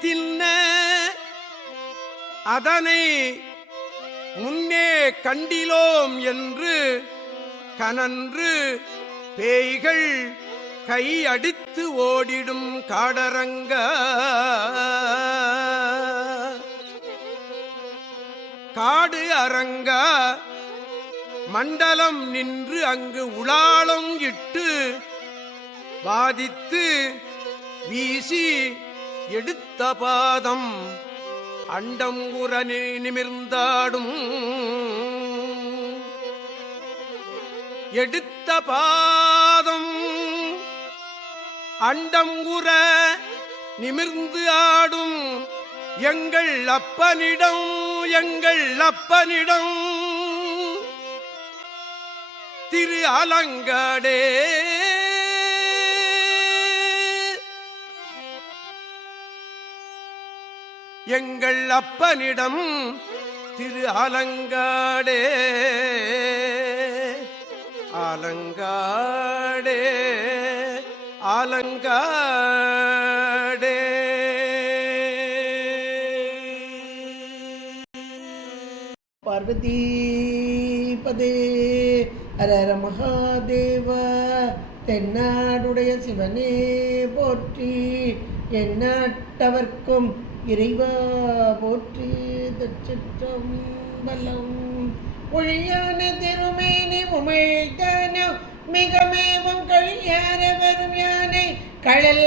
தின்ன அதனை முன்னே கண்டிலோம் என்று கனன்று பேய்கள் கையடித்து ஓடிடும் காடரங்க. காடு அரங்க மண்டலம் நின்று அங்கு உளாளம் இட்டு பாதித்து வீசி எடுத்த பாதம் அண்டம் உரனே நிமிர்ந்தாடும். எடுத்த பாதம் அண்டம் உற நிமிர்ந்து ஆடும். எங்கள் அப்பனிடம் எங்கள் அப்பனிடம் திரு அலங்கடே எங்கள் அப்பனிடம் திரு அலங்காடே. அலங்காடே அலங்காடே. பார்வதி பதே ஹரஹர மகாதேவ தென்னாடுடைய சிவனே போற்றி எந்நாட்டவர்க்கும் இறைவா போற்றி தச்சிற்றம்பலம் ஒழியான திருமேனி உமிழ்தானோ மிகமேவும் கழியார வரும் யானை கடல்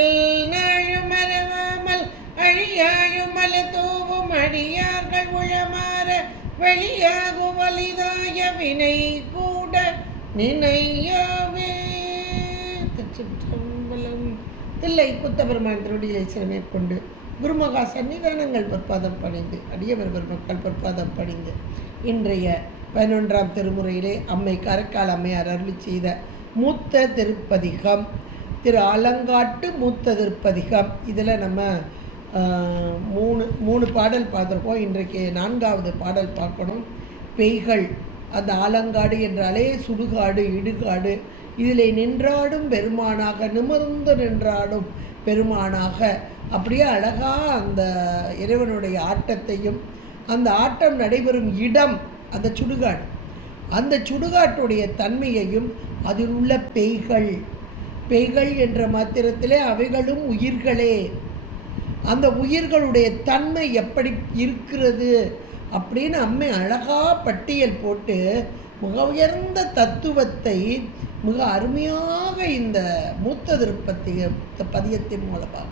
நாழும் மறவாமல் அழியாழும் மல தூவும் அடியார்கள் உழமாற வெளியாகும் வலிதாய வினை கூட நினையாவே. திருச்சிற்றம்பலம். தில்லை குத்தபெருமான் சில மேற்கொண்டு குருமகா சன்னிதானங்கள் பொற்பாதம் பணிந்து அடியவர் பெருமக்கள் பொற்பாதம் பணிந்து. இன்றைய பதினொன்றாம் திருமுறையிலே அம்மை கரக்கால் அம்மையார் அருளி செய்த மூத்த திருப்பதிகம் திரு அலங்காட்டு மூத்த திருப்பதிகம். இதில் நம்ம மூணு மூணு பாடல் பார்த்துருக்கோம். இன்றைக்கு நான்காவது பாடல் பார்க்கணும். பேய்கள் அந்த ஆலங்காடு என்றாலே சுடுகாடு இடுகாடு. இதிலே நின்றாடும் பெருமானாக நிமிர்ந்து நின்றாடும் பெருமானாக அப்படியே அழகாக அந்த இறைவனுடைய ஆட்டத்தையும் அந்த ஆட்டம் நடைபெறும் இடம் அந்த சுடுகாடு. அந்த சுடுகாட்டுடைய தன்மையையும் அதில் உள்ள பேய்கள் பேய்கள் என்ற மாத்திரத்திலே அவைகளும் உயிர்களே. அந்த உயிர்களுடைய தன்மை எப்படி இருக்கிறது அப்படின்னு அம்மை அழகாக பட்டியல் போட்டு மிக உயர்ந்த தத்துவத்தை மிக அருமையாக இந்த மூத்த திருப்பத்திய பதியத்தின் மூலமாக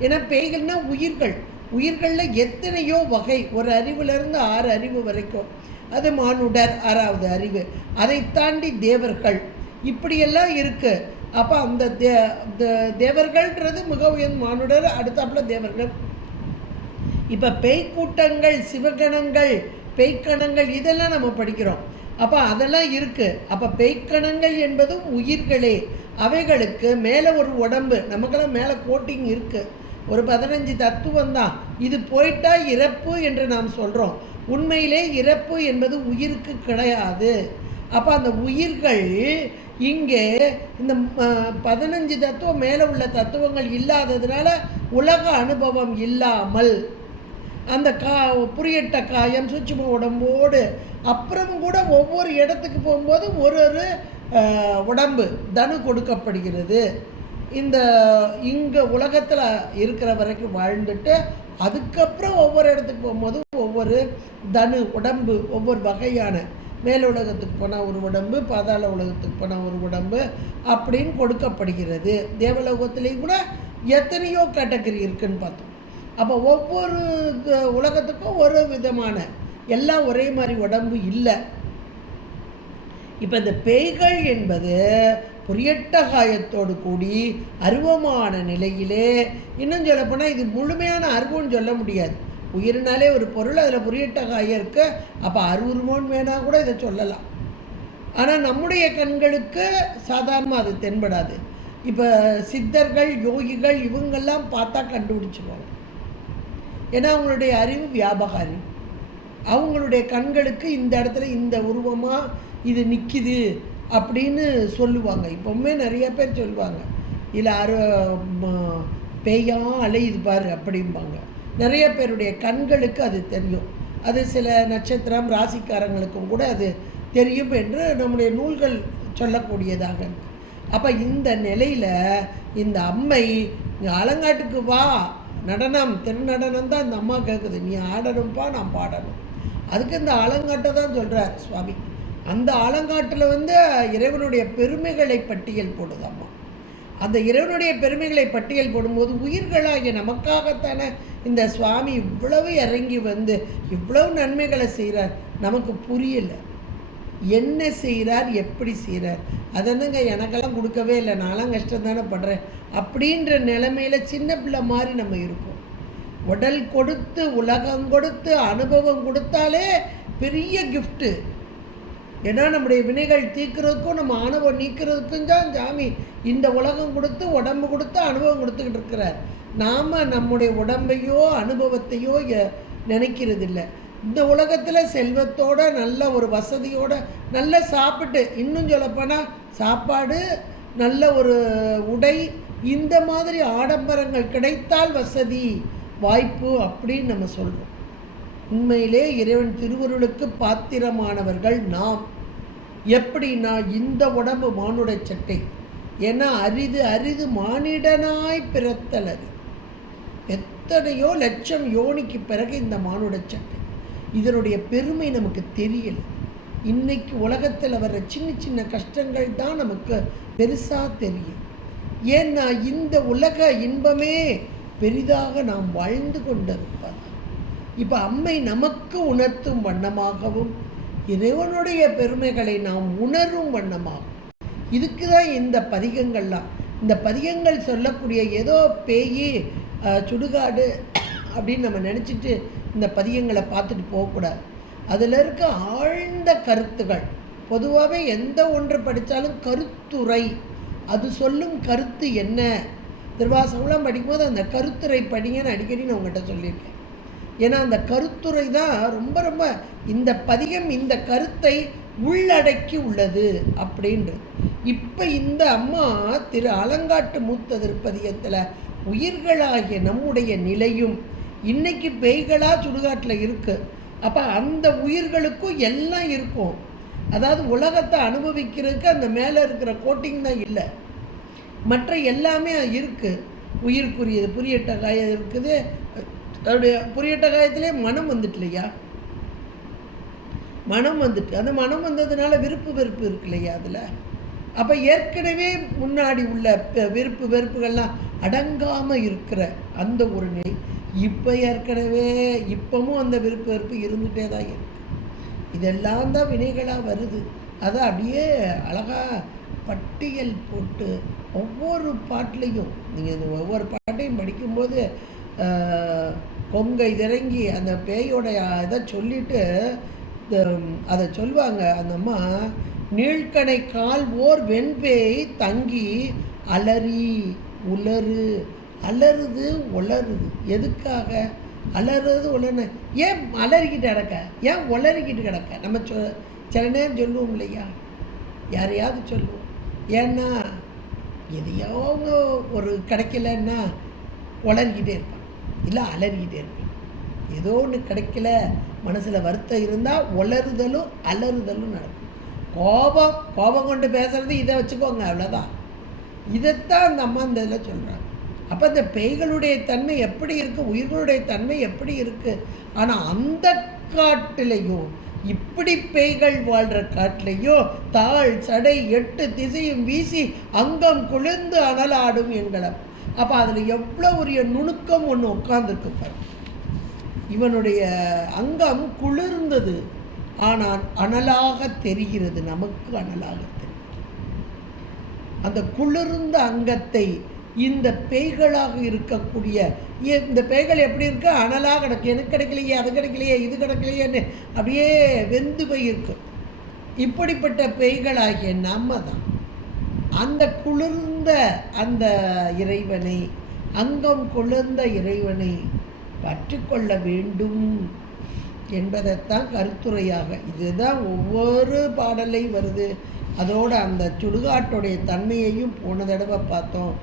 ஏன்னா பேய்கள்னால் உயிர்கள். உயிர்களில் எத்தனையோ வகை. ஒரு அறிவுலேருந்து ஆறு அறிவு வரைக்கும். அது மானுடர் ஆறாவது அறிவு. அதை தாண்டி தேவர்கள். இப்படியெல்லாம் இருக்குது அப்போ அந்த தே தேவர்கள்ன்றது மிக உயர்ந்த மானுடர் அடுத்தாப்புல தேவர்கள். இப்போ பேய்க்கூட்டங்கள் சிவகணங்கள் பேய்க்கணங்கள் இதெல்லாம் நம்ம படிக்கிறோம். அப்போ அதெல்லாம் இருக்குது அப்போ பேய்க்கணங்கள் என்பதும் உயிர்களே. அவைகளுக்கு மேலே ஒரு உடம்பு. நமக்கெல்லாம் மேலே கோட்டிங் இருக்குது ஒரு பதினஞ்சு தத்துவம் தான் இது போயிட்டா இறப்பு என்று நாம் சொல்கிறோம் உண்மையிலே இறப்பு என்பது உயிருக்கு கிடையாது. அப்போ அந்த உயிர்கள் இங்கே இந்த பதினஞ்சு தத்துவம் மேலே உள்ள தத்துவங்கள் இல்லாததுனால உலக அனுபவம் இல்லாமல் அந்த கா புரியட்ட காயம் சுச்சும உடம்போடு அப்புறம் கூட ஒவ்வொரு இடத்துக்கு போகும்போது ஒரு ஒரு உடம்பு தனு கொடுக்கப்படுகிறது. இந்த இங்கே உலகத்தில் இருக்கிற வரைக்கும் வாழ்ந்துட்டு அதுக்கப்புறம் ஒவ்வொரு இடத்துக்கு போகும்போது ஒவ்வொரு தனு உடம்பு ஒவ்வொரு வகையான மேல் உலகத்துக்கு போனால் ஒரு உடம்பு பாதாள உலகத்துக்கு போனால் ஒரு உடம்பு அப்படின்னு கொடுக்கப்படுகிறது. தேவலோகத்துலேயும் கூட எத்தனையோ கேட்டகரி இருக்குன்னு பார்த்தோம். அப்போ ஒவ்வொரு உலகத்துக்கும் ஒரு விதமான எல்லாம் ஒரே மாதிரி உடம்பு இல்லை. இப்போ இந்த பேய்கள் என்பது புரியட்டகாயத்தோடு கூடி அருவமான நிலையிலே இன்னும் சொல்லப்போனால் இது முழுமையான அருவம்னு சொல்ல முடியாது. உயிரினாலே ஒரு பொருள் அதில் புரியட்டகாயம் இருக்குது அப்போ அருவுருமோன்னு வேணால் கூட இதை சொல்லலாம். ஆனால் நம்முடைய கண்களுக்கு சாதாரணமாக அது தென்படாது. இப்போ சித்தர்கள் யோகிகள் இவங்கெல்லாம் பார்த்தா கண்டுபிடிச்சிருவாங்க. ஏன்னா அவங்களுடைய அறிவு வியாபக அறிவு அவங்களுடைய கண்களுக்கு இந்த இடத்துல இந்த உருவமாக இது நிற்கிது அப்படின்னு சொல்லுவாங்க. இப்போவுமே நிறைய பேர் சொல்லுவாங்க. இல்லை அரு பேயாம் அலையுது பாரு அப்படிம்பாங்க. நிறைய பேருடைய கண்களுக்கு அது தெரியும். அது சில நட்சத்திரம் ராசிக்காரங்களுக்கும் கூட அது தெரியும் என்று நம்முடைய நூல்கள் சொல்லக்கூடியதாக இருக்கு. அப்போ இந்த நிலையில் இந்த அம்மை இங்கே அலங்காட்டுக்கு வா. நடனம் திருநடனம் தான் இந்த அம்மா கேட்குது நீ ஆடணும்ப்பா நான் பாடணும். அதுக்கு இந்த அலங்காட்டை தான் சொல்கிறார் சுவாமி. அந்த ஆலங்காட்டில் வந்து இறைவனுடைய பெருமைகளை பட்டியல் போடுது அம்மா அந்த இறைவனுடைய பெருமைகளை பட்டியல் போடும்போது உயிர்களாகிய நமக்காகத்தானே இந்த சுவாமி இவ்வளவு இறங்கி வந்து இவ்வளவு நன்மைகளை செய்கிறார்? நமக்கு புரியலை. என்ன செய்கிறார்? எப்படி செய்கிறார்? அதனுங்க எனக்கெல்லாம் கொடுக்கவே இல்லை. நான்லாம் கஷ்டம் தானே படுறேன். அப்படின்ற நிலைமையில சின்ன பிள்ளை மாதிரி நம்ம இருக்கோம். உடல் கொடுத்து உலகம் கொடுத்து அனுபவம் கொடுத்தாலே பெரிய கிஃப்ட்டு ஏன்னா நம்முடைய வினைகள் தீர்க்கிறதுக்கும் நம்ம அனுபவம் நீக்கிறதுக்கும் தான் சாமி இந்த உலகம் கொடுத்து உடம்பு கொடுத்து அனுபவம் கொடுத்துக்கிட்டு இருக்கிறார். நாம் நம்முடைய உடம்பையோ அனுபவத்தையோ எ- நினைக்கிறது இல்லை இந்த உலகத்தில் செல்வத்தோட நல்ல ஒரு வசதியோட நல்லா சாப்பிட்டு இன்னும் சொல்லப்போனால் சாப்பாடு நல்ல ஒரு உடை இந்த மாதிரி ஆடம்பரங்கள் கிடைத்தால் வசதி வாய்ப்பு அப்படின்னு நம்ம சொல்கிறோம் உண்மையிலே இறைவன் திருவருளுக்கு பாத்திரமானவர்கள் நாம். எப்படின்னா இந்த உடம்பு மானுட சட்டை. ஏன்னா அரிது அரிது மானிடனாய் பிறத்தல் எத்தனையோ லட்சம் யோனிக்கு பிறகு இந்த மானுட சட்டை. இதனுடைய பெருமை நமக்கு தெரியல. இன்னைக்கு உலகத்தில் வர்ற சின்ன சின்ன கஷ்டங்கள் தான் நமக்கு பெருசாக தெரியும். ஏன்னா இந்த உலக இன்பமே பெரிதாக நாம் வாழ்ந்து கொண்டிருப்பது. இப்போ அம்மை நமக்கு உணர்த்தும் வண்ணமாகவும் இறைவனுடைய பெருமைகளை நாம் உணரும் வண்ணமாகும். இதுக்கு தான் இந்த பதிகங்கள்லாம். இந்த பதிகங்கள் சொல்லக்கூடிய ஏதோ பேயி சுடுகாடு அப்படின்னு நம்ம நினச்சிட்டு இந்த பதிகங்களை பார்த்துட்டு போகக்கூடாது. அதில் இருக்க ஆழ்ந்த கருத்துகள் பொதுவாகவே எந்த ஒன்று படித்தாலும் கருத்துரை. அது சொல்லும் கருத்து என்ன? திருவாசகம்லாம் படிக்கும்போது அந்த கருத்துரை படிங்கன்னு அடிக்கடி நான் உங்கள்கிட்ட சொல்லியிருக்கேன். ஏன்னா அந்த கருத்துரை தான் ரொம்ப ரொம்ப இந்த பதிகம் இந்த கருத்தை உள்ளடக்கி உள்ளது அப்படின்றது. இப்போ இந்த அம்மா திரு அலங்காட்டு மூத்ததிர் பதிகத்தில் உயிர்களாகிய நம்முடைய நிலையும் இன்னைக்கு பேய்களாக சுடுகாட்டில் இருக்குது அப்போ அந்த உயிர்களுக்கும் எல்லாம் இருக்கும். அதாவது உலகத்தை அனுபவிக்கிறதுக்கு அந்த மேலே இருக்கிற கோட்டிங் தான் இல்லை. மற்ற எல்லாமே இருக்குது உயிருக்குரியது புரியட்ட காயம் இருக்குது. அவருடைய புரியட்ட காயத்திலே மனம் வந்துட்டு இல்லையா மனம் வந்துட்டு அந்த மனம் வந்ததுனால விருப்பு வெறுப்பு இருக்கு இல்லையா அதில்? அப்போ ஏற்கனவே முன்னாடி உள்ள பெ- விருப்பு வெறுப்புகள்லாம் அடங்காமல் இருக்கிற அந்த ஒரு நிலை இப்போ ஏற்கனவே இப்பவும் அந்த விருப்பு வெறுப்பு இருந்துகிட்டே தான் இருக்கு. இதெல்லாம் தான் வினைகளாக வருது. அதை அப்படியே அழகாக பட்டியல் போட்டு ஒவ்வொரு பாட்டுலேயும் நீங்கள் இந்த ஒவ்வொரு பாட்டையும் படிக்கும்போது பொங்க இறங்கி அந்த பேயோடைய இதை சொல்லிட்டு அதை சொல்லுவாங்க. அந்த அம்மா நீழ்கணை கால் ஓர் வெண்பேய் தங்கி அலறி உலறு. அலறுது உலருது எதுக்காக? அலறுறது உலர்னு ஏன் அலறிக்கிட்டு கிடக்க? ஏன் உலறிக்கிட்டு கிடக்க? நம்ம சொ சில நேரம் சொல்லுவோம் இல்லையா? யாரையாவது சொல்லுவோம். ஏன்னா எதையோ அவங்க ஒரு கிடைக்கலன்னா உளறிக்கிட்டே இருப்பாங்க. இல்லை அலறிக்கிட்டே ஏதோ ஒன்று கிடைக்கல. மனசில் வருத்தம் இருந்தால் உளறுதலும் அலறுதலும் நடக்கும். கோபம் கோபம் கொண்டு பேசுகிறது இதை வச்சுக்கோங்க அவ்வளோதான் இதைத்தான் அந்த அம்மா அந்த இதில் சொல்கிறாங்க அப்போ இந்த பேய்களுடைய தன்மை எப்படி இருக்குது உயிர்களுடைய தன்மை எப்படி இருக்குது ஆனால் அந்த காட்டிலையும் இப்படி பேய்கள் வாழ்கிற காட்டிலையும் தாழ் சடை எட்டு திசையும் வீசி அங்கம் குளிர்ந்து அனலாடும் எங்களம் அப்போ அதில் எவ்வளோ ஒரு நுணுக்கம் ஒன்று உட்காந்துருக்கு பாரு. இவனுடைய அங்கம் குளிர்ந்தது. ஆனால் அனலாக தெரிகிறது. நமக்கு அனலாக தெரியும் அந்த குளிர்ந்த அங்கத்தை இந்த பேய்களாக இருக்கக்கூடிய இந்த பேய்கள் எப்படி இருக்கு? அனலாக கிடக்கு. எனக்கு கிடைக்கலையே அது கிடைக்கலையே இது கிடைக்கலையேன்னு அப்படியே வெந்து போயிருக்கு இப்படிப்பட்ட பேய்களாகிய நம்ம தான். அந்த குளிர்ந்த அந்த இறைவனை அங்கம் குளிர்ந்த இறைவனை பற்றிக்கொள்ள வேண்டும் என்பதைத்தான் கருத்துரையாக. இதுதான் ஒவ்வொரு பாடலையும் வருது. அதோடு அந்த சுடுகாட்டுடைய தன்மையையும் போன தடவை பார்த்தோம்.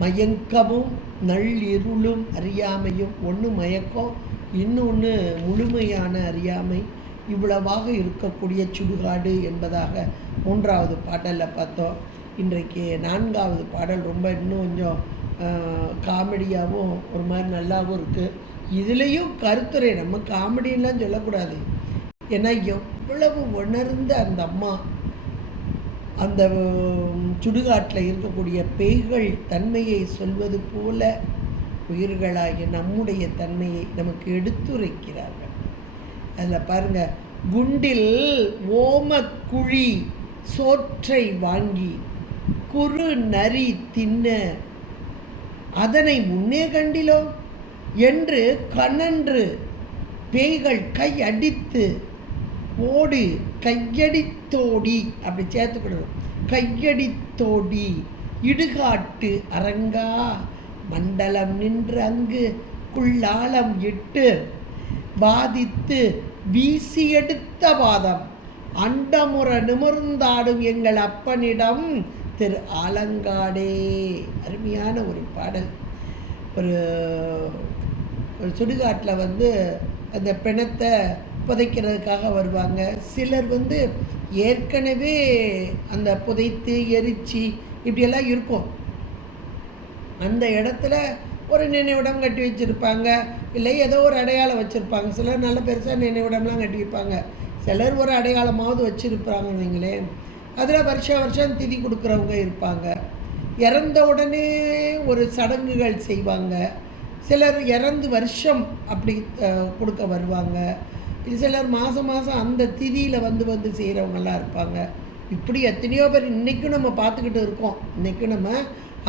மயக்கமும் நள்ளிருளும் அறியாமையும் ஒன்று மயக்கம் இன்னொன்று முழுமையான அறியாமை இவ்வளவாக இருக்கக்கூடிய சுடுகாடு என்பதாக மூன்றாவது பாடலில் பார்த்தோம். இன்றைக்கு நான்காவது பாடல் ரொம்ப இன்னும் கொஞ்சம் காமெடியாகவும் ஒரு மாதிரி நல்லாவும் இருக்குது இதுலேயும் கருத்துரை நம்ம காமெடியெல்லாம் சொல்லக்கூடாது. ஏன்னா எவ்வளவு உணர்ந்த அந்த அம்மா அந்த சுடுகாட்டில் இருக்கக்கூடிய பேய்கள் தன்மையை சொல்வது போல உயிர்களாகிய நம்முடைய தன்மையை நமக்கு எடுத்துரைக்கிறார்கள். அதில் பாருங்கள் குண்டில் ஓமக்குழி சோற்றை வாங்கி குறு நரி தின்ன. அதனை முன்னே கண்டிலோ? என்று கனன்று பேய்கள் கை அடித்து ஓடு கையடித்தோடி அப்படி சேர்த்துக்கணும் கையடித்தோடி இடுகாட்டு அரங்கா மண்டலம் நின்று அங்கு குள்ளாலம் இட்டு பாதித்து வீசி எடுத்த பாதம் அண்டமுற நிமிர்ந்தாடும் எங்கள் அப்பனிடம் திரு ஆலங்காடே. அருமையான ஒரு பாடல். ஒரு ஒரு சுடுகாட்டில் வந்து அந்த பிணத்தை புதைக்கிறதுக்காக வருவாங்க. சிலர் வந்து ஏற்கனவே அந்த புதைத்து எரிச்சு இப்படியெல்லாம் இருக்கும். அந்த இடத்துல ஒரு நினைவிடம் கட்டி வச்சுருப்பாங்க. இல்லை ஏதோ ஒரு அடையாளம் வச்சுருப்பாங்க. சிலர் நல்ல பெருசாக நினைவிடம்லாம் கட்டி வைப்பாங்க சிலர் ஒரு அடையாளமாவது வச்சுருப்பாங்க நீங்களே அதில் வருஷ வருஷம் திதி கொடுக்குறவங்க இருப்பாங்க. இறந்த உடனே ஒரு சடங்குகள் செய்வாங்க. சிலர் இறந்து வருஷம் அப்படி கொடுக்க வருவாங்க. இது சிலர் மாதம் மாதம் அந்த திதியில் வந்து வந்து செய்கிறவங்கெல்லாம் இருப்பாங்க. இப்படி எத்தனையோ பேர் இன்றைக்கும் நம்ம பார்த்துக்கிட்டு இருக்கோம். இன்றைக்கும் நம்ம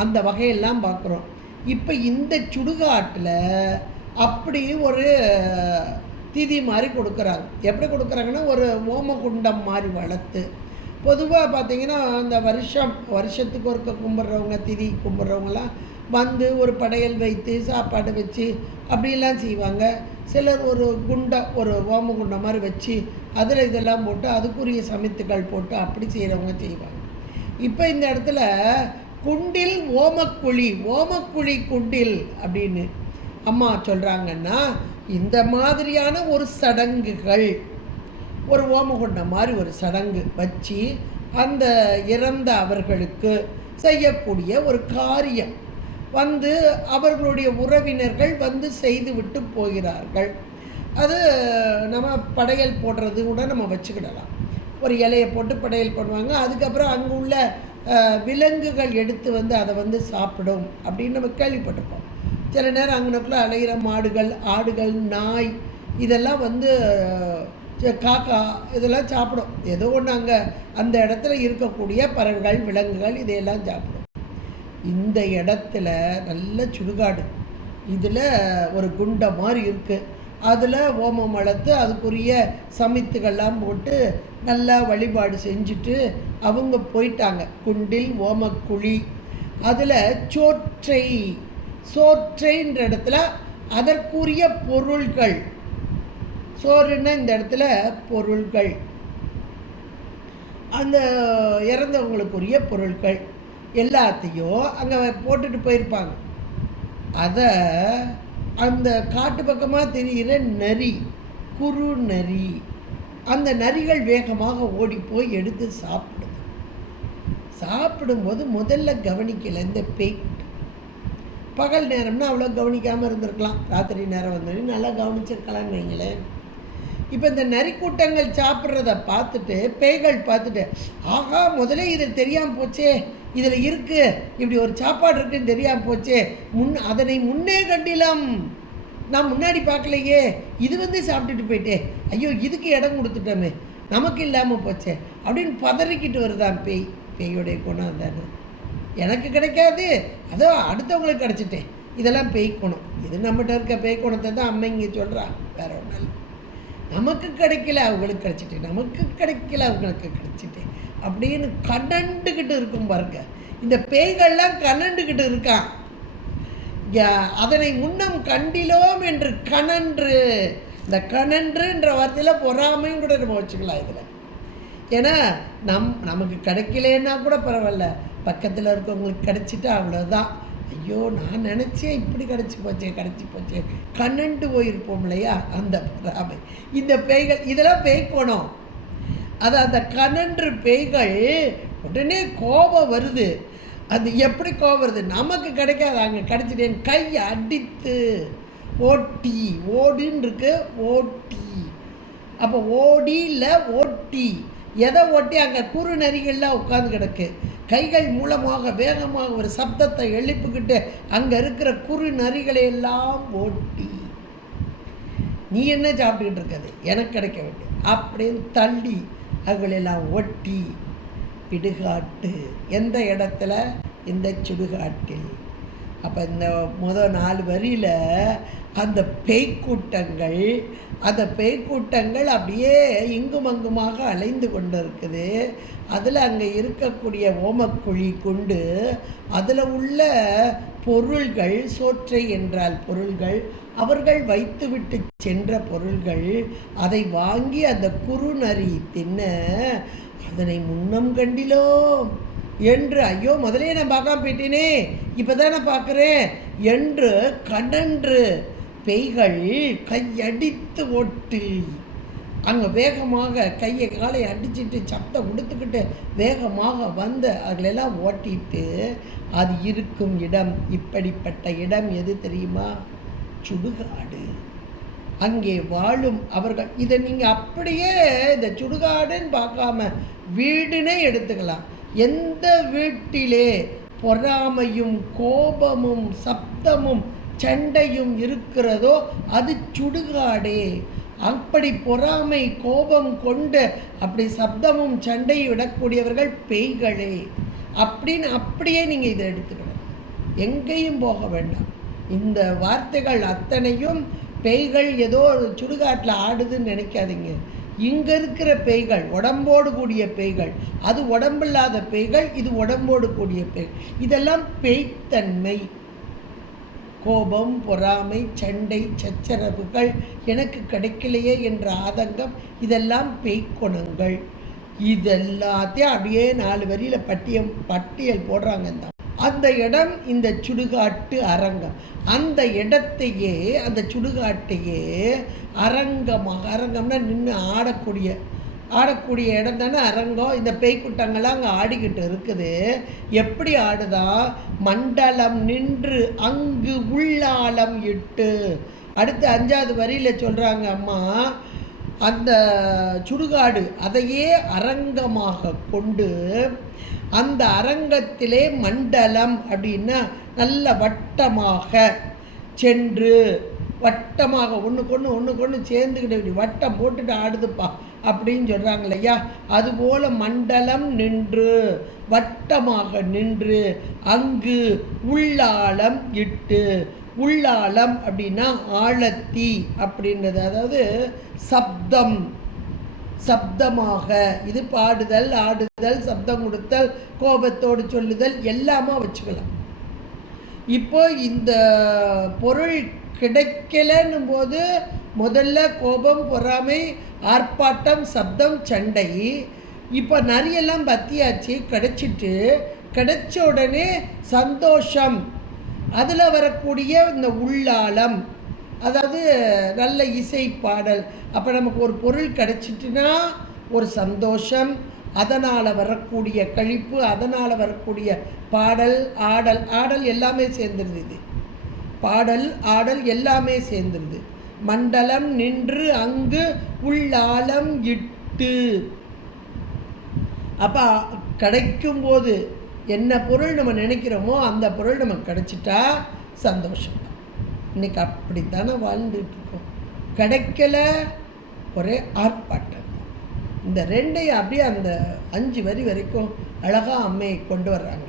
அந்த வகையெல்லாம் பார்க்குறோம். இப்போ இந்த சுடுகாட்டில் அப்படி ஒரு திதி மாதிரி கொடுக்குறாங்க. எப்படி கொடுக்குறாங்கன்னா ஒரு ஓமகுண்டம் மாதிரி வளர்த்து பொதுவாக பார்த்தீங்கன்னா அந்த வருஷம் வருஷத்துக்கு ஒருக்க கும்பிட்றவங்க திதி கும்பிட்றவங்களாம் வந்து ஒரு படையல் வைத்து சாப்பாடு வச்சு அப்படிலாம் செய்வாங்க. சிலர் ஒரு குண்டம் ஒரு ஓம குண்டம் மாதிரி வச்சு அதில் இதெல்லாம் போட்டு அதுக்குரிய சமைத்துக்கள் போட்டு அப்படி செய்கிறவங்க செய்வாங்க. இப்போ இந்த இடத்துல குண்டில் ஓமக்குழி ஓமக்குழி குண்டில் அப்படின்னு அம்மா சொல்கிறாங்கன்னா இந்த மாதிரியான ஒரு சடங்குகள் ஒரு ஓமகுண்டம் மாதிரி ஒரு சடங்கு வச்சு அந்த இறந்த அவர்களுக்கு செய்யக்கூடிய ஒரு காரியம். வந்து அவர்களுடைய உறவினர்கள் வந்து செய்துவிட்டு போகிறார்கள். அது நம்ம படையல் போடுறது கூட நம்ம வச்சுக்கிடலாம். ஒரு இலையை போட்டு படையல் பண்ணுவாங்க. அதுக்கப்புறம் அங்கே உள்ள விலங்குகள் எடுத்து வந்து அதை வந்து சாப்பிடும் அப்படின்னு நம்ம கேள்விப்பட்டிருப்போம். சில நேரம் அங்கனக்குள்ளே அலைகிற மாடுகள் ஆடுகள் நாய் இதெல்லாம் வந்து காக்கா இதெல்லாம் சாப்பிடும். ஏதோ ஒன்று அங்கே அந்த இடத்துல இருக்கக்கூடிய பறவைகள் விலங்குகள் இதையெல்லாம் சாப்பிடும். இந்த இடத்துல நல்ல சுடுகாடு. இதில் ஒரு குண்டை மாதிரி இருக்குது அதில் ஓமம் வளர்த்து அதுக்குரிய சமித்துகள்லாம் போட்டு நல்லா வழிபாடு செஞ்சுட்டு அவங்க போயிட்டாங்க. குண்டில் ஓமக்குழி. அதில் சோற்றை சோற்றைன்ற இடத்துல அதற்குரிய பொருள்கள் சோறுன்னா இந்த இடத்துல பொருள்கள். அந்த இறந்தவங்களுக்குரிய பொருட்கள் எல்லாத்தையும் அங்கே போட்டுட்டு போயிருப்பாங்க. அதை அந்த காட்டு பக்கமாக தெரிகிற நரி குறு நரி அந்த நரிகள் வேகமாக ஓடி போய் எடுத்து சாப்பிடுது. சாப்பிடும்போது முதல்ல கவனிக்கல இந்த பெயிண்ட் பகல் நேரம்னா அவ்வளோ கவனிக்காமல் இருந்திருக்கலாம். ராத்திரி நேரம் வந்தோடனே நல்லா கவனிச்சிருக்கலாம்னு வைங்களேன். இப்போ இந்த நரிக்கூட்டங்கள் சாப்பிட்றத பார்த்துட்டு பேய்கள் பார்த்துட்டு ஆகா முதல்ல இது தெரியாமல் போச்சே இதில் இருக்குது இப்படி ஒரு சாப்பாடு இருக்குன்னு தெரியாமல் போச்சே முன் அதனை முன்னே கண்டிலாம். நான் முன்னாடி பார்க்கலையே இது வந்து சாப்பிட்டுட்டு போயிட்டே. ஐயோ இதுக்கு இடம் கொடுத்துட்டோமே நமக்கு இல்லாமல் போச்சே அப்படின்னு பதறிக்கிட்டு வருதான் பேய் பேயோடைய குணம் தானே எனக்கு கிடைக்காது அதோ அடுத்தவங்களுக்கு கிடச்சிட்டேன் இதெல்லாம் பேய் குணம். இது நம்மகிட்ட இருக்க பேய் குணத்தை தான் அம்மைங்க இங்கே சொல்கிறா வேற ஒன்றும் இல்லை. நமக்கு கிடைக்கல அவங்களுக்கு கிடைச்சிட்டு நமக்கு கிடைக்கல அவங்களுக்கு கிடைச்சிட்டு அப்படின்னு கனண்டுக்கிட்டு இருக்கும் பாருங்க. இந்த பேய்கள்லாம் கனண்டுக்கிட்டு இருக்கான். யா- அதனை முன்னம் கண்டிலோம் என்று கனன்று இந்த கனன்றுன்ற வார்த்தையில் பொறாமையும் கூட நம்ம வச்சுக்கலாம் இதில். ஏன்னா நம் நமக்கு கிடைக்கலன்னா கூட பரவாயில்ல. பக்கத்தில் இருக்கவங்களுக்கு கிடைச்சிட்டா அவ்வளோதான் ஐயோ நான் நினச்சேன் இப்படி கிடச்சி போச்சே கிடச்சி போச்சே. கண்ணண்டு போயிருப்போம் இல்லையா? அந்த பொறாமை இந்த பேய்கள் இதெல்லாம் பேய் போனோம் அது அந்த கனன்று பேய்கள் உடனே கோபம் வருது. அது எப்படி கோபம் வருது? நமக்கு கிடைக்காது. அங்கே கிடச்சிட்டேன் கை அடித்து ஓட்டி ஓடின்னு இருக்கு ஓட்டி. அப்போ ஓடி இல்லை ஓட்டி. எதை ஓட்டி? அங்கே குறு நரிகள்லாம் உட்காந்து கிடக்கு. கைகள் மூலமாக வேகமாக ஒரு சப்தத்தை எழுப்பிக்கிட்டு அங்கே இருக்கிற குறு நரிகளை எல்லாம் ஓட்டி நீ என்ன சாப்பிட்டுக்கிட்டு இருக்கிறது? எனக்கு கிடைக்க வேண்டும். அப்படின்னு தள்ளி அவங்களெல்லாம் ஒட்டி இடுகாட்டு எந்த இடத்துல? இந்த சுடுகாட்டில். அப்போ இந்த முதல் நாலு வரியில் அந்த பேய்க்கூட்டங்கள் அந்த பேய்க்கூட்டங்கள் அப்படியே இங்கும் அங்குமாக அலைந்து கொண்டு இருக்குது அதில் அங்கே இருக்கக்கூடிய ஓமக்குழி கொண்டு அதில் உள்ள பொருள்கள் சோற்றை என்றால் பொருள்கள் அவர்கள் வைத்துவிட்டு சென்ற பொருள்கள் அதை வாங்கி அந்த குறுநரி தின்ன அதனை முன்னம் கண்டிலோம். என்று ஐயோ முதலே நான் பார்க்காம போயிட்டேனே இப்போ தான் நான் பார்க்குறேன் என்று கடன்று பெய்கள் கையடித்து ஓட்டு அங்கே வேகமாக கையை காலை அடிச்சிட்டு சப்தம் கொடுத்துக்கிட்டு வேகமாக வந்து அதிலெல்லாம் ஓட்டிட்டு அது இருக்கும் இடம் இப்படிப்பட்ட இடம் எது தெரியுமா? சுடுகாடு. அங்கே வாழும் அவர்கள். இதை நீங்கள் அப்படியே இந்த சுடுகாடுன்னு பார்க்காம வீடுனே எடுத்துக்கலாம். எந்த வீட்டிலே பொறாமையும் கோபமும் சப்தமும் சண்டையும் இருக்கிறதோ அது சுடுகாடே. அப்படி பொறாமை கோபம் கொண்டு அப்படி சப்தமும் சண்டையும் விடக்கூடியவர்கள் பேய்களே. அப்படின்னு அப்படியே நீங்கள் இதை எடுத்துக்கணும். எங்கேயும் போக வேண்டாம். இந்த வார்த்தைகள் அத்தனையும் பேய்கள் ஏதோ ஒரு சுடுகாட்டில் ஆடுதுன்னு நினைக்காதீங்க. இங்கே இருக்கிற பேய்கள் உடம்போடு கூடிய பேய்கள். அது உடம்பில்லாத பேய்கள் இது உடம்போடு கூடிய பேய். இதெல்லாம் பேய்த்தன்மை. கோபம் பொறாமை சண்டை சச்சரவுகள் எனக்கு கிடைக்கலையே என்ற ஆதங்கம் இதெல்லாம் பேய்க்குணங்கள். இதெல்லாத்தையும் அப்படியே நாலு வரியில் பட்டியம் பட்டியல் போடுறாங்க இந்த அந்த இடம் இந்த சுடுகாட்டு அரங்கம். அந்த இடத்தையே அந்த சுடுகாட்டையே அரங்கமாக அரங்கம்னா நின்று ஆடக்கூடிய ஆடக்கூடிய இடம் தானே அரங்கம். இந்த பேய்க்குட்டங்கள்லாம் அங்கே ஆடிக்கிட்டு இருக்குது. எப்படி ஆடுதா? மண்டலம் நின்று அங்கு உள்ளாலம் இட்டு. அடுத்து அஞ்சாவது வரியில் சொல்கிறாங்க அம்மா அந்த சுடுகாடு அதையே அரங்கமாக கொண்டு அந்த அரங்கத்திலே மண்டலம் அப்படின்னா நல்ல வட்டமாக சென்று வட்டமாக ஒன்றுக்கு ஒன்று ஒன்றுக்கு ஒன்று சேர்ந்துக்கிட்டு இப்படி வட்டம் போட்டுட்டு ஆடுதுப்பா அப்படின்னு சொல்கிறாங்க இல்லையா அதுபோல் மண்டலம் நின்று வட்டமாக நின்று அங்கு உள்ளாலம் இட்டு உள்ளாலம் அப்படின்னா ஆழத்தி அப்படின்றது அதாவது சப்தம். சப்தமாக. இது பாடுதல் ஆடுதல் சப்தம் கொடுத்தல் கோபத்தோடு சொல்லுதல் எல்லாமா வச்சுக்கலாம். இப்போ இந்த பொருள் கிடைக்கலன்னும் போது முதல்ல கோபம் பொறாமை ஆர்ப்பாட்டம் சப்தம் சண்டை. இப்போ நரியெல்லாம் பத்தியாச்சு கிடைச்சிட்டு கிடைச்ச உடனே சந்தோஷம். அதில் வரக்கூடிய இந்த உள்ளாலம் அதாவது நல்ல இசை பாடல். அப்போ நமக்கு ஒரு பொருள் கிடச்சிட்டுனா ஒரு சந்தோஷம் அதனால் வரக்கூடிய கழிப்பு அதனால் வரக்கூடிய பாடல் ஆடல் ஆடல் எல்லாமே சேர்ந்துருது இது. பாடல் ஆடல் எல்லாமே சேர்ந்துருது. மண்டலம் நின்று அங்கு உள்ளாலம் இட்டு. அப்போ கிடைக்கும்போது என்ன பொருள் நம்ம நினைக்கிறோமோ அந்த பொருள் நமக்கு கிடைச்சிட்டா சந்தோஷம். இன்னைக்கு அப்படித்தானே வாழ்ந்துட்டுருக்கோம். கிடைக்கல ஒரே ஆர்ப்பாட்டம். இந்த ரெண்டையும் அப்படியே அந்த அஞ்சு வரி வரைக்கும் அழகாக அம்மையை கொண்டு வர்றாங்க.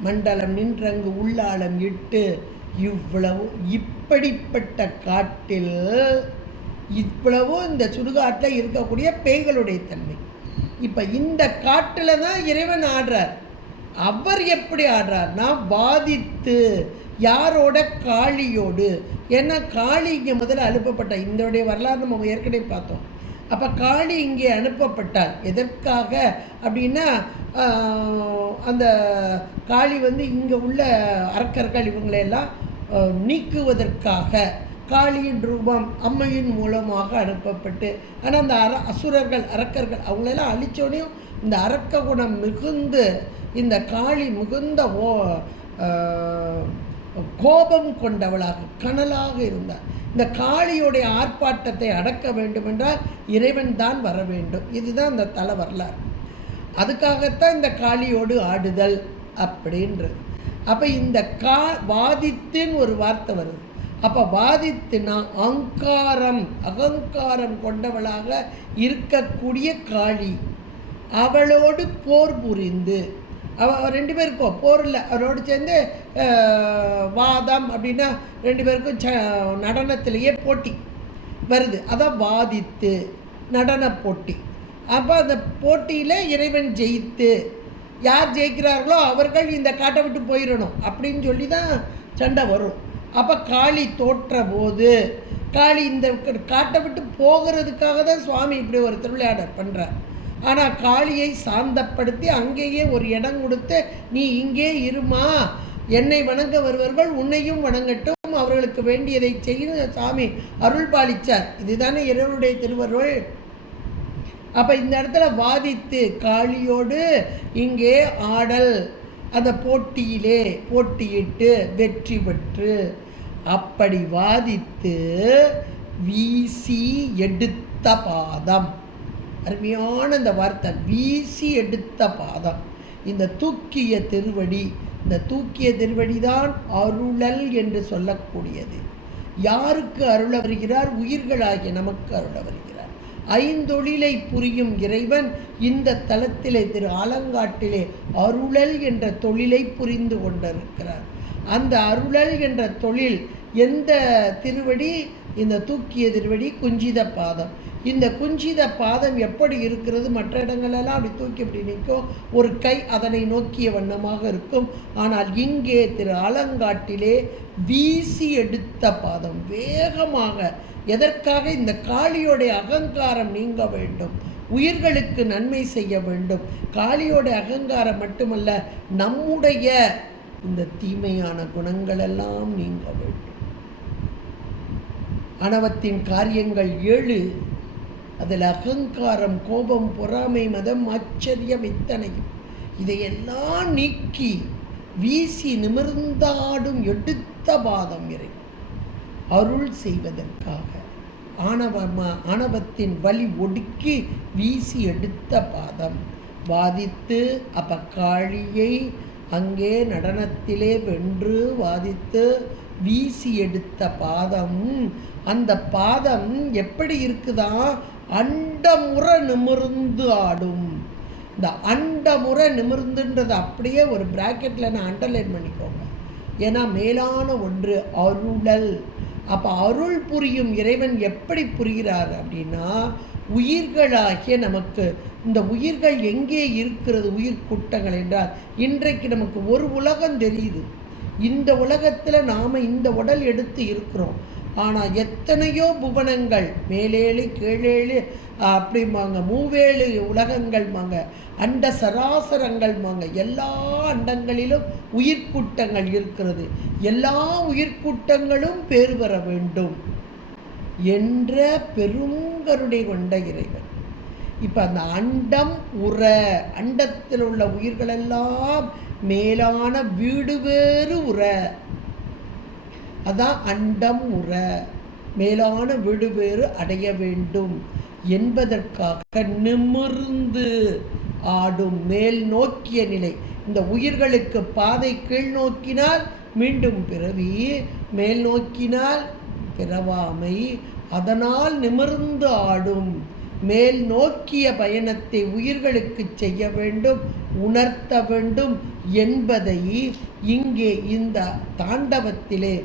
மண்டலம் நின்றங்கு உள்ளாலம் இட்டு இவ்வளவு இப்படிப்பட்ட காட்டில் இவ்வளவும் இந்த சுடுகாட்டில் இருக்கக்கூடிய பேய்களுடைய தன்மை. இப்போ இந்த காட்டில் தான் இறைவன் ஆடுறார். அவர் எப்படி ஆடுறார்னா வாதித்து யாரோட காளியோடு? ஏன்னா காளி இங்கே முதல்ல அனுப்பப்பட்ட இதோடைய வரலாறு நம்ம ஏற்கனவே பார்த்தோம். அப்போ காளி இங்கே அனுப்பப்பட்டார். எதற்காக? அப்படின்னா அந்த காளி வந்து இங்கே உள்ள அரக்கர்கள் இவங்களையெல்லாம் நீக்குவதற்காக காளியின் ரூபம் அம்மையின் மூலமாக அனுப்பப்பட்டு ஆனால் அந்த அர அசுரர்கள் அரக்கர்கள் அவங்களெல்லாம் அழிச்சோடையும் இந்த அரக்க குணம் மிகுந்து இந்த காளி மிகுந்த ஓ கோபம் கொண்டவளாக கனலாக இருந்தார் இந்த காளியுடைய ஆர்ப்பாட்டத்தை அடக்க வேண்டுமென்றால் இறைவன் தான் வர வேண்டும். இதுதான் இந்த தலை வரலாறு. அதுக்காகத்தான் இந்த காளியோடு ஆடுதல் அப்படின்றது. அப்போ இந்த கா வாதித்துன்னு ஒரு வார்த்தை வருது. அப்போ வாதித்துனா அங்காரம் அகங்காரம் கொண்டவளாக இருக்கக்கூடிய காளி. அவளோடு போர் புரிந்து அவ ரெண்டு பேருக்கும் போர் இல்லை அவரோடு சேர்ந்து வாதம் அப்படின்னா ரெண்டு பேருக்கும் ச நடனத்திலேயே போட்டி வருது. அதான் வாதித்து நடன போட்டி. அப்போ அந்த போட்டியில் இறைவன் ஜெயித்து யார் ஜெயிக்கிறார்களோ அவர்கள் இந்த காட்டை விட்டு போயிடணும் அப்படின்னு சொல்லி தான் சண்டை வரும். அப்போ காளி தோற்ற போது காளி இந்த காட்டை விட்டு போகிறதுக்காக தான் சுவாமி இப்படி ஒரு திருவிளையாடல் பண்ணுறார் ஆனால் காளியை சாந்தப்படுத்தி அங்கேயே ஒரு இடம் கொடுத்து நீ இங்கே இருமா. என்னை வணங்க வருவர்கள் உன்னையும் வணங்கட்டும். அவர்களுக்கு வேண்டியதை செய்யும் சாமி அருள் பாலிச்சார் இதுதானே இறைவனுடைய திருவருள். அப்போ இந்த இடத்துல வாதித்து காளியோடு இங்கே ஆடல் அந்த போட்டியிலே போட்டியிட்டு வெற்றி பெற்று அப்படி வாதித்து வீசி எடுத்த பாதம். அருமையான இந்த வார்த்தை வீசி எடுத்த பாதம். இந்த தூக்கிய திருவடி இந்த தூக்கிய திருவடி தான் அருளல் என்று சொல்லக்கூடியது. யாருக்கு அருள வருகிறார்? உயிர்களாகிய நமக்கு அருள வருகிறார். ஐந்தொழிலை புரியும் இறைவன் இந்த தலத்திலே திரு ஆலங்காட்டிலே அருளல் என்ற தொழிலை புரிந்து கொண்டிருக்கிறார். அந்த அருளல் என்ற தொழில் எந்த திருவடி? இந்த தூக்கிய திருவடி குஞ்சித பாதம். இந்த குஞ்சித பாதம் எப்படி இருக்கிறது? மற்ற இடங்களெல்லாம் அப்படி தூக்கி அப்படி நிற்கும். ஒரு கை அதனை நோக்கிய வண்ணமாக இருக்கும். ஆனால் இங்கே திரு ஆலங்காட்டிலே வீசி எடுத்த பாதம். வேகமாக எதற்காக? இந்த காளியோடைய அகங்காரம் நீங்க வேண்டும். உயிர்களுக்கு நன்மை செய்ய வேண்டும். காளியோட அகங்காரம் மட்டுமல்ல நம்முடைய இந்த தீமையான குணங்களெல்லாம் நீங்க வேண்டும். அணவத்தின் காரியங்கள் ஏழு. அதில் அகங்காரம் கோபம் பொறாமை மதம் ஆச்சரியம் இத்தனையும் இதையெல்லாம் நீக்கி வீசி நிமிர்ந்தாடும் எடுத்த பாதம் இறை. அருள் செய்வதற்காக ஆணவமா ஆணவத்தின் வலி ஒடுக்கி வீசி எடுத்த பாதம். வாதித்து அப்ப அங்கே நடனத்திலே வென்று வாதித்து வீசி எடுத்த பாதம். அந்த பாதம் எப்படி இருக்குதா? அண்டமுற நிமிர்ந்து ஆடும். இந்த அண்டமுற நிமிர்ந்துன்றது அப்படியே ஒரு ப்ராக்கெட்டில் நான் அண்டர்லைன் பண்ணிக்கோங்க. ஏன்னா மேலான ஒன்று அருளல். அப்போ அருள் புரியும் இறைவன் எப்படி புரிகிறார் அப்படின்னா உயிர்களாகிய நமக்கு இந்த உயிர்கள் எங்கே இருக்கிறது உயிர் கூட்டங்கள் என்றால் இன்றைக்கு நமக்கு ஒரு உலகம் தெரியுது. இந்த உலகத்தில் நாம் இந்த உடல் எடுத்து இருக்கிறோம். ஆனால் எத்தனையோ புவனங்கள் மேலேழு கீழேழு அப்படிம்பாங்க. மூவேழு உலகங்கள்மாங்க அண்ட சராசரங்கள்மாங்க எல்லா அண்டங்களிலும் உயிர்க்கூட்டங்கள் இருக்கிறது. எல்லா உயிர்க்கூட்டங்களும் பேர் பெற வேண்டும் என்ற பெருங்கருடை கொண்ட இறைவன். இப்போ அந்த அண்டம் உற அண்டத்தில் உள்ள உயிர்களெல்லாம் மேலான வீடு வேறு உற. அதான் அண்டம் உற மேலான விடுவேறு அடைய வேண்டும். என்பதற்காக நிமிர்ந்து ஆடும் மேல் நோக்கிய நிலை. இந்த உயிர்களுக்கு பாதை கீழ் நோக்கினால் மீண்டும் பிறவி மேல் நோக்கினால் பிறவாமை. அதனால் நிமிர்ந்து ஆடும் மேல் நோக்கிய பயணத்தை உயிர்களுக்கு செய்ய வேண்டும் உணர்த்த வேண்டும் என்பதை இங்கே இந்த தாண்டவத்திலே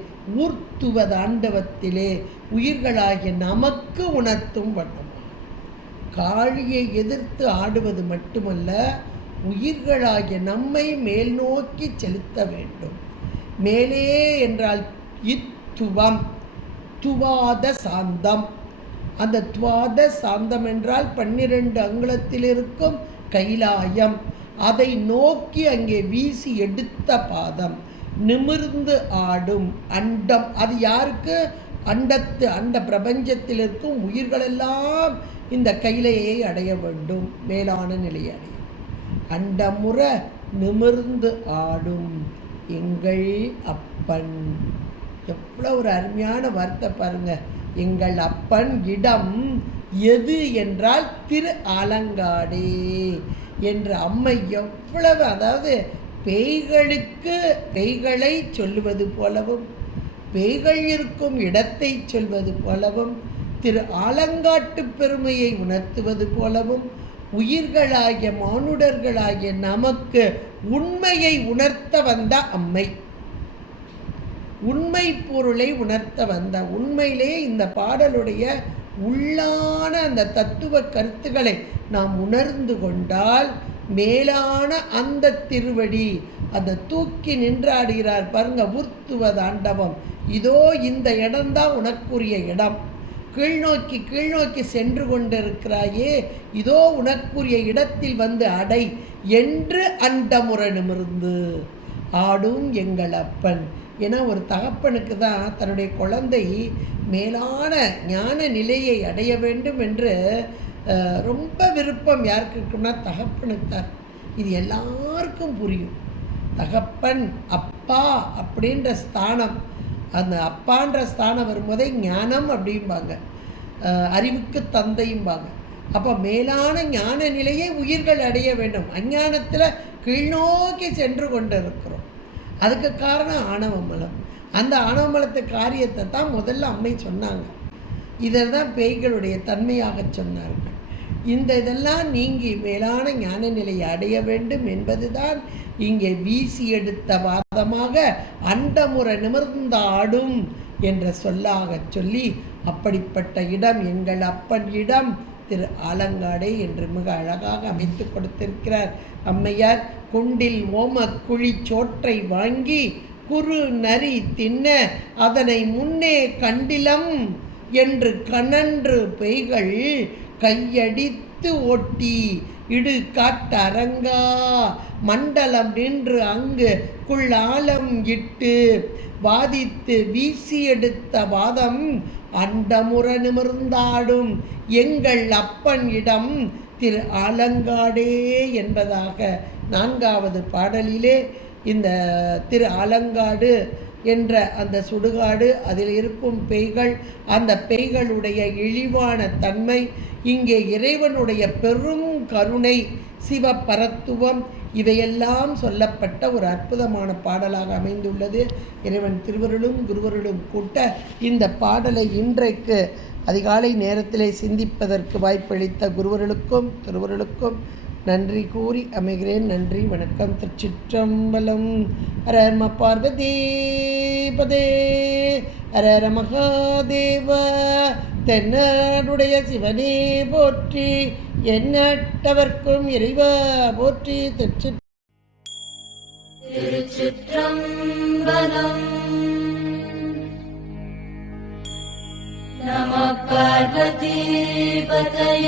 ஊர்த்துவதாண்டவத்திலே உயிர்களாகிய நமக்கு உணர்த்தும் வண்ணம் காளியை எதிர்த்து ஆடுவது மட்டுமல்ல உயிர்களாகிய நம்மை மேல் நோக்கி செலுத்த வேண்டும். மேலே என்றால் இத்துவம் துவாத சாந்தம். அந்த துவாத சாந்தம் என்றால் பன்னிரண்டு அங்குலத்தில் இருக்கும் கைலாயம். அதை நோக்கி அங்கே வீசி எடுத்த பாதம். நிமிர்ந்து ஆடும் அண்டம். அது யாருக்கு? அண்டத்து அண்ட பிரபஞ்சத்தில் இருக்கும் உயிர்களெல்லாம் இந்த கையிலேயே அடைய வேண்டும். மேலான நிலையை அடையும் அண்டமுற நிமிர்ந்து ஆடும் எங்கள் அப்பன். எவ்வளோ ஒரு அருமையான வார்த்தை பாருங்க. எங்கள் அப்பன் இடம் எது என்றால் திரு ஆலங்காடே. என்று அம்மை எவ்வளவு அதாவது பேய்களுக்கு பேய்களை சொல்லுவது போலவும் பேய்கள் இருக்கும் இடத்தை சொல்வது போலவும் திரு ஆலங்காட்டு பெருமையை உணர்த்துவது போலவும் உயிர்களாகிய மானுடர்களாகிய நமக்கு உண்மையை உணர்த்த வந்த அம்மை. உண்மை பொருளை உணர்த்த வந்த உண்மையிலே இந்த பாடலுடைய உள்ளான அந்த தத்துவ கருத்துக்களை நாம் உணர்ந்து கொண்டால் மேலான அந்த திருவடி. அந்த தூக்கி நின்றாடுகிறார் பாருங்க ஊர்த்துவ ஆண்டவம் இதோ இந்த இடம்தான் உனக்குரிய இடம். கீழ்நோக்கி கீழ்நோக்கி சென்று கொண்டிருக்கிறாயே இதோ உனக்குரிய இடத்தில் வந்து அடை என்று அண்டமுற நிமிர்ந்து ஆடும் எங்கள் அப்பன். ஏன்னா ஒரு தகப்பனுக்கு தான் தன்னுடைய குழந்தை மேலான ஞான நிலையை அடைய வேண்டும் என்று ரொம்ப விருப்பம் யாருக்கு இருக்குன்னா தகப்பனுக்கு தான். இது எல்லாருக்கும் புரியும். தகப்பன் அப்பா அப்படின்ற ஸ்தானம் அந்த அப்பான்ற ஸ்தானம் வரும்போதே ஞானம் அப்படிம்பாங்க. அறிவுக்கு தந்தையும்பாங்க. அப்போ மேலான ஞான நிலையை உயிர்கள் அடைய வேண்டும். அஞ்ஞானத்தில் கீழ்நோக்கி சென்று கொண்டு இருக்கிறோம் அதுக்கு காரணம் ஆணவ மலம். அந்த ஆணவ மலத்து காரியத்தை தான் முதல்ல அம்மை சொன்னாங்க. இதை தான் பேய்களுடைய தன்மையாக சொன்னார்கள். இந்த இதெல்லாம் நீங்கி மேலான ஞான நிலையை அடைய வேண்டும் என்பதுதான் இங்கே வீசி எடுத்த வாதமாக அண்டமுறை நிமிர்ந்தாடும் என்ற சொல்லாகச் சொல்லி அப்படிப்பட்ட இடம் எங்கள் அப்பன் இடம். திரு ஆலங்காடை என்று மிக அழகாக அமைத்து கொடுத்திருக்கிறார். அம்மையார் குண்டில் ஓம குழி சோற்றை வாங்கி குறு நரி தின்ன அதனை முன்னே கண்டிலம் என்று கனன்று பெய்கள் கையடித்து ஓட்டி இடு காட்டரங்கா. மண்டலம் நின்று அங்கு குள்ளாலம் இட்டு வாதித்து வீசி எடுத்த வாதம் அண்டமுற நிமிர்ந்தாடும். எங்கள் அப்பன் இடம் திரு ஆலங்காடே என்பதாக நான்காவது பாடலிலே இந்த திரு ஆலங்காடு என்ற அந்த சுடுகாடு அதில் இருக்கும் பேய்கள் அந்த பேய்களுடைய இழிவான தன்மை இங்கே இறைவனுடைய பெரும் கருணை சிவபரத்துவம் இவையெல்லாம் சொல்லப்பட்ட ஒரு அற்புதமான பாடலாக அமைந்துள்ளது. இறைவன் திருவருளும் குருவருளும் கூட்ட இந்த பாடலை இன்றைக்கு அதிகாலை நேரத்திலே சிந்திப்பதற்கு வாய்ப்பளித்த குருவர்களுக்கும் திருவருளுக்கும் நன்றி கூறி அமைகிறேன். நன்றி வணக்கம். திருச்சிற்றம்பலம். ஹர பார்வதி பதே. ஹர மகாதேவ தென்னாடுடைய சிவனே போற்றி எண்ணற்றவர்க்கும் இறைவா போற்றி. திருச்சி திருச்சிற்றம்பலம். நம பார்வதி பதய